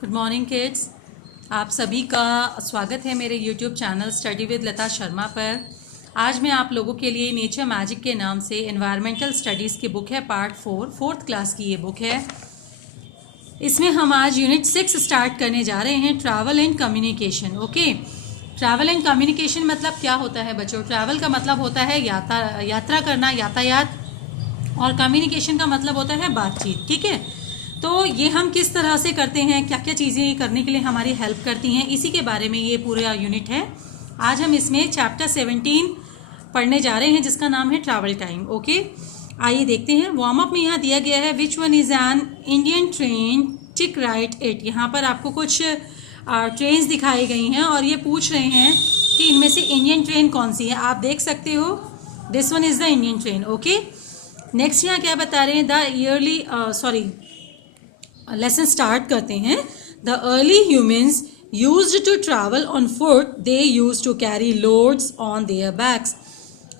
Good morning kids. आप सभी का स्वागत है मेरे यूट्यूब चैनल स्टडी विद लता शर्मा पर। आज मैं आप लोगों के लिए नेचर मैजिक के नाम से एनवायरमेंटल स्टडीज़ की बुक है, पार्ट 4 फोर्थ क्लास की ये बुक है। इसमें हम आज यूनिट 6 स्टार्ट करने जा रहे हैं, travel and communication. Okay, travel and communication मतलब क्या होता है बच्चों? ट्रैवल का मतलब होता है यात्रा करना, यातायात, और कम्युनिकेशन का मतलब होता है बातचीत। ठीक है, तो ये हम किस तरह से करते हैं, क्या क्या चीज़ें करने के लिए हमारी हेल्प करती हैं, इसी के बारे में ये पूरा यूनिट है। आज हम इसमें चैप्टर 17 पढ़ने जा रहे हैं जिसका नाम है ट्रैवल टाइम। ओके, आइए देखते हैं। वार्म अप में यहाँ दिया गया है which one is an Indian train, tick right it. यहाँ पर आपको कुछ ट्रेन्स दिखाई गई हैं और ये पूछ रहे हैं कि इनमें से इंडियन ट्रेन कौन सी है। आप देख सकते हो, this one is the Indian train. Okay, next यहाँ क्या बता रहे हैं, द ईयरली लेसन स्टार्ट करते हैं। The early humans used to travel on foot, they used to carry loads on their backs.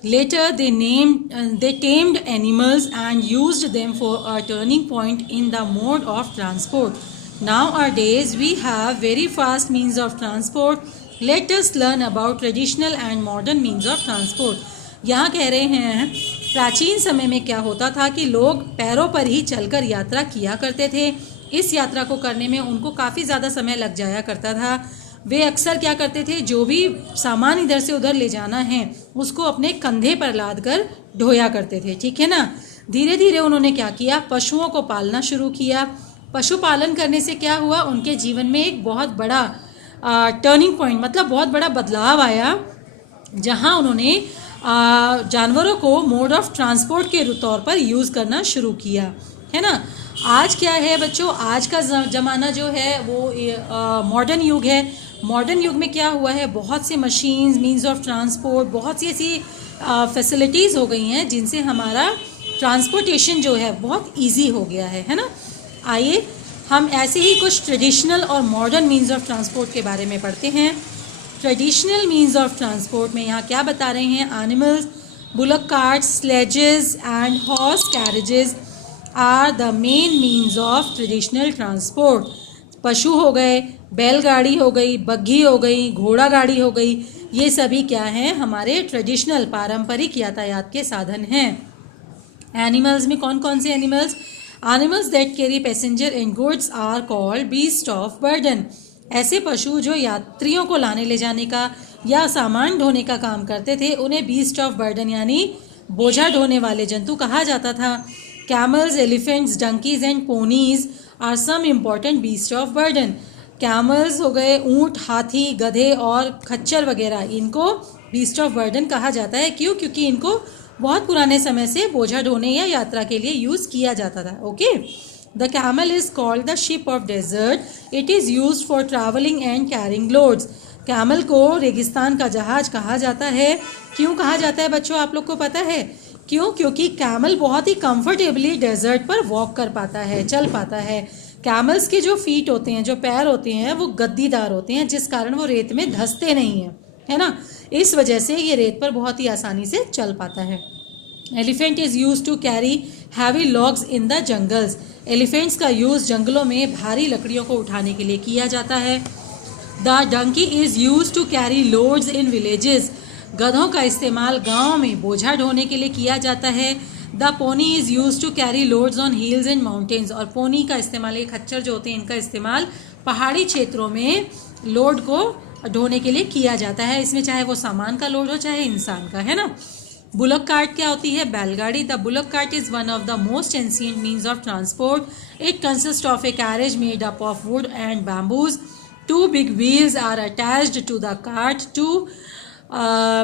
Later they tamed animals and used them for a turning point in the mode of transport. Nowadays we have very fast means of transport. Let us learn about traditional and modern means of transport. यहाँ कह रहे हैं प्राचीन समय में क्या होता था कि लोग पैरों पर ही चलकर यात्रा किया करते थे। इस यात्रा को करने में उनको काफ़ी ज़्यादा समय लग जाया करता था। वे अक्सर क्या करते थे, जो भी सामान इधर से उधर ले जाना है उसको अपने कंधे पर लाद कर ढोया करते थे। ठीक है ना। धीरे धीरे उन्होंने क्या किया, पशुओं को पालना शुरू किया। पशुपालन करने से क्या हुआ, उनके जीवन में एक बहुत बड़ा टर्निंग पॉइंट, मतलब बहुत बड़ा बदलाव आया, जहां उन्होंने जानवरों को मोड ऑफ ट्रांसपोर्ट के तौर पर यूज़ करना शुरू किया, है ना। आज क्या है बच्चों, आज का ज़माना जो है वो मॉडर्न युग है। मॉडर्न युग में क्या हुआ है, बहुत से मशीन्स, मीन्स ऑफ ट्रांसपोर्ट, बहुत सी ऐसी फैसिलिटीज़ हो गई हैं जिनसे हमारा ट्रांसपोर्टेशन जो है बहुत इजी हो गया है ना। आइए हम ऐसे ही कुछ ट्रेडिशनल और मॉडर्न मीन्स ऑफ ट्रांसपोर्ट के बारे में पढ़ते हैं। ट्रेडिशनल मीन्स ऑफ ट्रांसपोर्ट में यहाँ क्या बता रहे हैं, animals, bullock carts, sledges and horse carriages are the main means of traditional transport. पशु हो गए, बैलगाड़ी हो गई, बग्घी हो गई, घोड़ा गाड़ी हो गई, ये सभी क्या हैं, हमारे ट्रेडिशनल पारंपरिक यातायात के साधन हैं। एनिमल्स में कौन कौन से animals? Animals that carry passenger and goods are called beast of burden. ऐसे पशु जो यात्रियों को लाने ले जाने का या सामान ढोने का काम करते थे उन्हें बीस्ट ऑफ बर्डन यानी बोझा ढोने वाले जंतु कहा जाता था। Camels, elephants, donkeys and ponies are some important beast of burden. Camels हो गए ऊंट, हाथी, गधे और खच्चर वगैरह, इनको बीस्ट ऑफ बर्डन कहा जाता है। क्यों? क्योंकि इनको बहुत पुराने समय से बोझा ढोने या यात्रा के लिए यूज़ किया जाता था। Okay, the camel is called the ship of desert. It is used for travelling and carrying loads. Camel को रेगिस्तान का जहाज कहा जाता है। क्यों कहा जाता है बच्चों, आप लोग को पता है क्यों? क्योंकि कैमल बहुत ही कंफर्टेबली डेजर्ट पर वॉक कर पाता है, चल पाता है। कैमल्स के जो फीट होते हैं, जो पैर होते हैं, वो गद्दीदार होते हैं, जिस कारण वो रेत में धंसते नहीं हैं, है ना। इस वजह से ये रेत पर बहुत ही आसानी से चल पाता है। Elephant is use to carry heavy logs in the jungles. Elephants का यूज़ जंगलों में भारी लकड़ियों को उठाने के लिए किया जाता है। The donkey is use to carry loads in villages. गधों का इस्तेमाल गाँव में बोझा ढोने के लिए किया जाता है। The pony is use to carry loads on hills and mountains. और पोनी का इस्तेमाल, ये खच्चर जो होते हैं, इनका इस्तेमाल पहाड़ी क्षेत्रों में लोड को ढोने के लिए किया जाता है। इसमें चाहे वो सामान का लोड हो चाहे इंसान का, है ना। बुलक कार्ट क्या होती है? बैलगाड़ी। The bullock cart is one of the most ancient means of transport. It consist of A carriage made up of would and bamboos. Two big wheels are attached to the cart to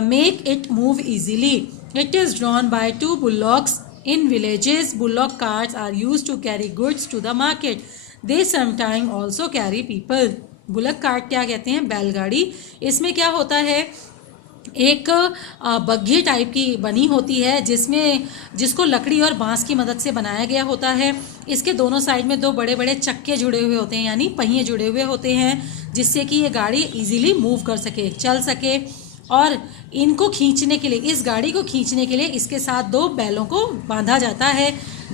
make it move easily. It is drawn by two bullocks. In villages, bullock carts are used to carry goods to the market. They sometimes also carry people. Bullock cart क्या कहते हैं? बैलगाड़ी। इसमें क्या होता है, एक बग्घी टाइप की बनी होती है जिसको लकड़ी और बांस की मदद से बनाया गया होता है। इसके दोनों साइड में दो बड़े बड़े चक्के जुड़े हुए होते हैं, यानी पहिए जुड़े हुए होते हैं, जिससे कि ये गाड़ी इजीली मूव कर सके, चल सके। और इनको खींचने के लिए, इस गाड़ी को खींचने के लिए इसके साथ दो बैलों को बांधा जाता है।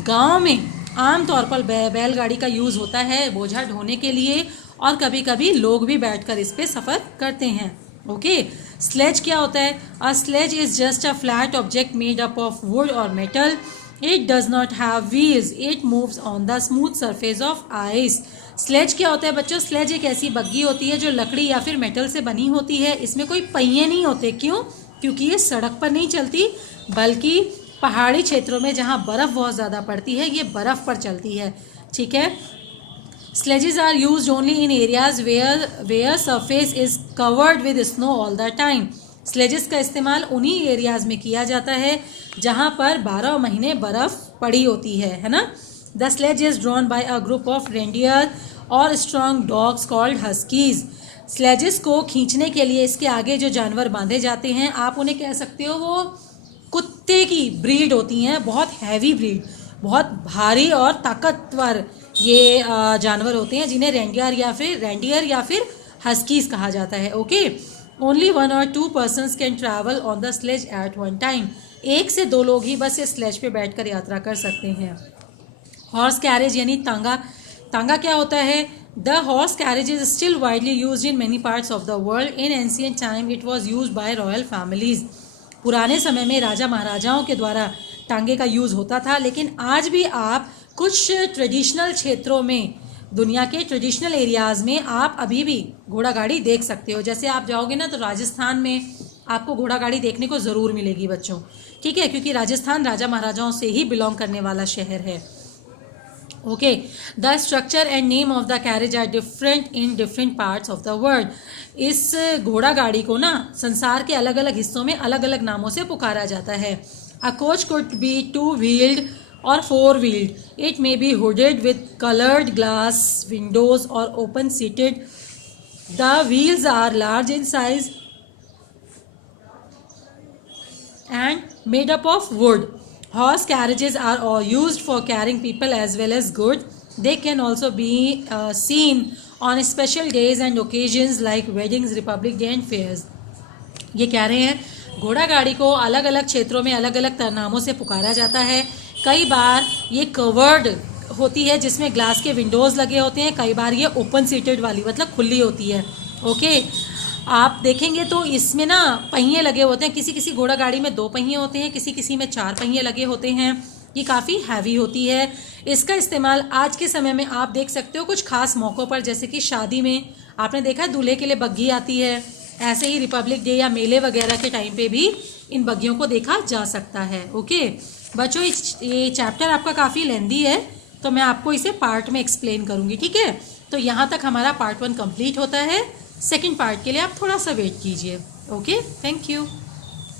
गाँव में आमतौर पर बैलगाड़ी का यूज़ होता है बोझा ढोने के लिए और कभी कभी लोग भी बैठकर इस पे सफ़र करते हैं। ओके, स्लेज क्या होता है? A sledge is just a flat object made up of wood और metal. It does not have wheels, it moves on the smooth surface of ice. Sledge क्या होता है बच्चों? स्लेज एक ऐसी बग्गी होती है जो लकड़ी या फिर मेटल से बनी होती है। इसमें कोई पहिए नहीं होते। क्यों? क्योंकि ये सड़क पर नहीं चलती, बल्कि पहाड़ी क्षेत्रों में जहाँ बर्फ़ बहुत ज़्यादा पड़ती है ये बर्फ़ पर चलती है। ठीक है। Sledges are used only in areas where surface is covered with snow all the time. Sledges का इस्तेमाल उन्हीं एरियाज में किया जाता है जहाँ पर 12 महीने बर्फ़ पड़ी होती है ना। The sledge is drawn by a group of reindeer और strong dogs called huskies. Sledges को खींचने के लिए इसके आगे जो जानवर बांधे जाते हैं, आप उन्हें कह सकते हो वो कुत्ते की ब्रीड होती हैं, बहुत हैवी ब्रीड, बहुत भारी और ताकतवर ये जानवर होते हैं जिन्हें रेंडियर या फिर हस्कीज कहा जाता है। ओके, ओनली 1 और 2 persons can travel on the sledge at one time. 1 से 2 लोग ही बस इस स्लेज पे बैठकर यात्रा कर सकते हैं। हॉर्स कैरेज यानी तांगा। तांगा क्या होता है? The horse carriage is still widely used in many parts of the world. In ancient time it was used by royal families. पुराने समय में राजा महाराजाओं के द्वारा टांगे का यूज़ होता था, लेकिन आज भी आप कुछ ट्रेडिशनल क्षेत्रों में, दुनिया के ट्रेडिशनल एरियाज़ में आप अभी भी घोड़ा गाड़ी देख सकते हो। जैसे आप जाओगे ना तो राजस्थान में आपको घोड़ा गाड़ी देखने को ज़रूर मिलेगी बच्चों। ठीक है, क्योंकि राजस्थान राजा महाराजाओं से ही बिलोंग करने वाला शहर है। Okay, the structure and name of the carriage are different in different parts of the world. इस घोड़ा गाड़ी को ना संसार के अलग अलग हिस्सों में अलग अलग नामों से पुकारा जाता है। A coach could be 2 wheeled or 4 wheeled. It may be hooded with colored glass windows or open seated. The wheels are large in size and made up of wood. Horse carriages are all used for carrying people as well as goods. They can also be seen on special days and occasions like weddings, Republic Day and fairs. ये कह रहे हैं घोड़ा गाड़ी को अलग अलग क्षेत्रों में अलग अलग नामों से पुकारा जाता है। कई बार ये कवर्ड होती है जिसमें ग्लास के विंडोज़ लगे होते हैं, कई बार ये ओपन सीटेड वाली मतलब खुली होती है। ओके, आप देखेंगे तो इसमें ना पहिए लगे होते हैं। किसी किसी घोड़ा गाड़ी में 2 पहिए होते हैं, किसी किसी में 4 पहिए लगे होते हैं। ये काफ़ी हैवी होती है। इसका इस्तेमाल आज के समय में आप देख सकते हो कुछ खास मौक़ों पर, जैसे कि शादी में आपने देखा दूल्हे के लिए बग्घी आती है। ऐसे ही रिपब्लिक डे या मेले वगैरह के टाइम पे भी इन बग्घियों को देखा जा सकता है। ओके बच्चों, ये चैप्टर आपका काफ़ी लेंदी है तो मैं आपको इसे पार्ट में एक्सप्लेन करूँगी। ठीक है, तो यहाँ तक हमारा पार्ट 1 कंप्लीट होता है। सेकंड पार्ट के लिए आप थोड़ा सा वेट कीजिए। Okay, thank you.